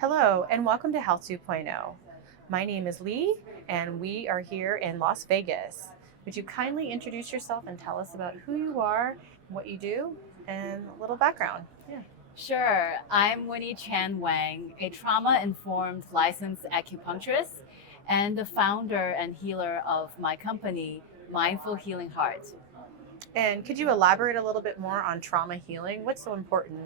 Hello, and welcome to Health 2.0. My name is Lee, and we are here in Las Vegas. Would you kindly introduce yourself and tell us about who you are, what you do, and a little background? Yeah. Sure. I'm Winnie Chan Wang, a trauma informed licensed acupuncturist and the founder and healer of my company, Mindful Healing Heart. And could you elaborate a little bit more on trauma healing? What's so important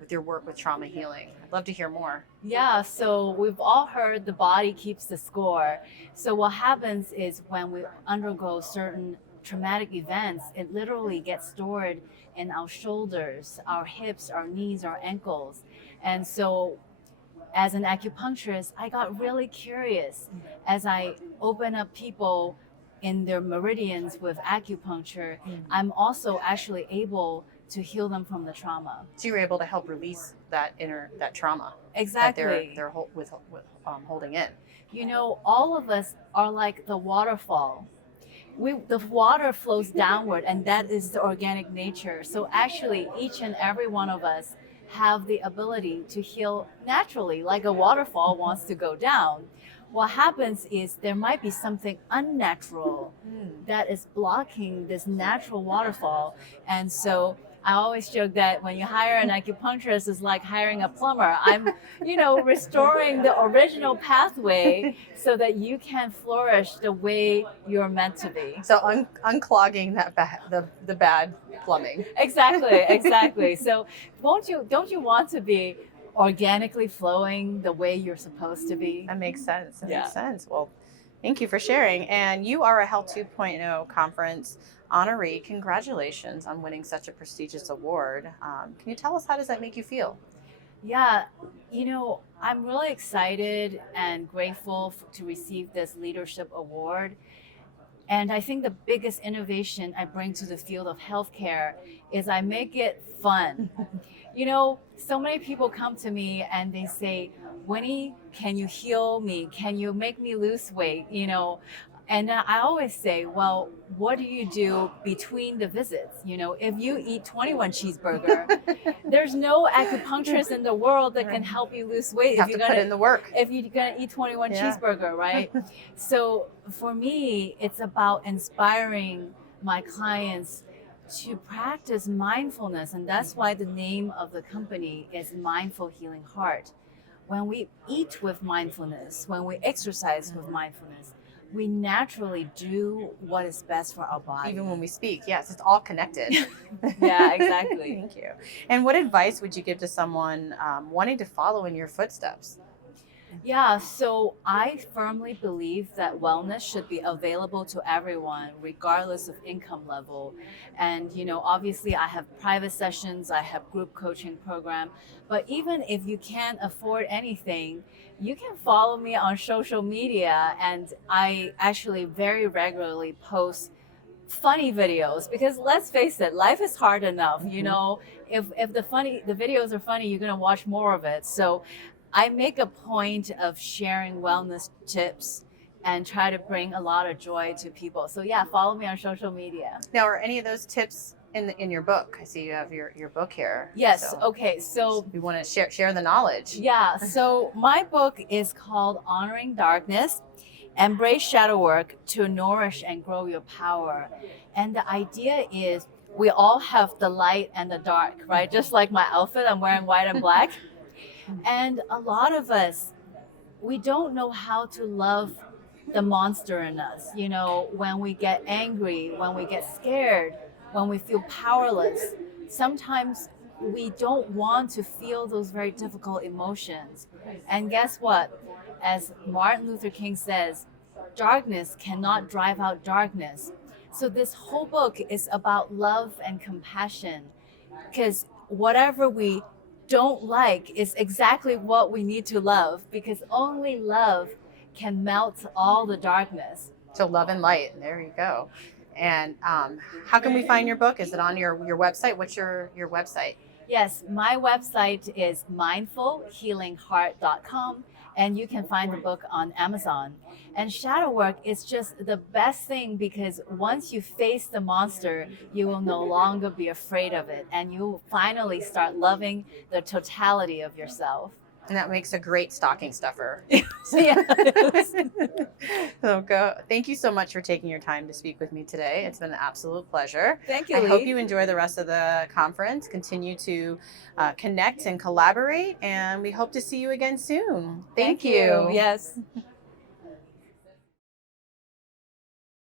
with your work with trauma healing? I'd love to hear more. Yeah, so we've all heard the body keeps the score. So, what happens is when we undergo certain traumatic events, it literally gets stored in our shoulders, our hips, our knees, our ankles. And so, as an acupuncturist, I got really curious as I open up people in their meridians with acupuncture. I'm also actually able to heal them from the trauma. So you were able to help release that trauma that Exactly. they're holding in. You know, all of us are like the waterfall. The water flows downward, and that is the organic nature. So actually, each and every one of us have the ability to heal naturally, like a waterfall wants to go down. What happens is there might be something unnatural that is blocking this natural waterfall. And so I always joke that when you hire an acupuncturist, it's like hiring a plumber. I'm, restoring the original pathway so that you can flourish the way you're meant to be. So unclogging the bad plumbing. Exactly. So don't you want to be organically flowing the way you're supposed to be? That makes sense. That Yeah. makes sense. Well, thank you for sharing. And you are a Health 2.0 conference honoree. Congratulations on winning such a prestigious award. Can you tell us, how does that make you feel? Yeah, I'm really excited and grateful to receive this leadership award. And I think the biggest innovation I bring to the field of healthcare is I make it fun. So many people come to me and they say, Winnie, can you heal me? Can you make me lose weight? And I always say, well, what do you do between the visits? If you eat 21 cheeseburger, there's no acupuncturist in the world that can help you lose weight. You have to put in the work. If you're gonna eat 21 cheeseburger, right? So for me, it's about inspiring my clients to practice mindfulness, and that's why the name of the company is Mindful Healing Heart. When we eat with mindfulness, when we exercise with mindfulness, we naturally do what is best for our body. Even when we speak, yes, it's all connected. Yeah, exactly. Thank you. And what advice would you give to someone wanting to follow in your footsteps? Yeah, so I firmly believe that wellness should be available to everyone, regardless of income level. And, obviously I have private sessions, I have group coaching program, but even if you can't afford anything, you can follow me on social media. And I actually very regularly post funny videos, because let's face it, life is hard enough. If the videos are funny, you're going to watch more of it. So I make a point of sharing wellness tips and try to bring a lot of joy to people. So yeah, follow me on social media. Now, are any of those tips in your book? I see you have your book here. Yes. So Okay. So we want to share the knowledge. yeah. So my book is called Honoring Darkness: Embrace Shadow Work to Nourish and Grow Your Power. And the idea is we all have the light and the dark, right? Just like my outfit, I'm wearing white and black. And a lot of us, we don't know how to love the monster in us. When we get angry, when we get scared, when we feel powerless, sometimes we don't want to feel those very difficult emotions. And guess what? As Martin Luther King says, darkness cannot drive out darkness. So this whole book is about love and compassion, because whatever we don't like is exactly what we need to love, because only love can melt all the darkness. So love and light. There you go. And how can we find your book? Is it on your website? What's your website? Yes, my website is mindfulhealingheart.com, and you can find the book on Amazon. And shadow work is just the best thing, because once you face the monster, you will no longer be afraid of it, and you will finally start loving the totality of yourself. And that makes a great stocking stuffer. Yes. So thank you so much for taking your time to speak with me today. It's been an absolute pleasure. Thank you, I hope Lee. you enjoy the rest of the conference. Continue to connect and collaborate, and we hope to see you again soon. Thank you. Yes.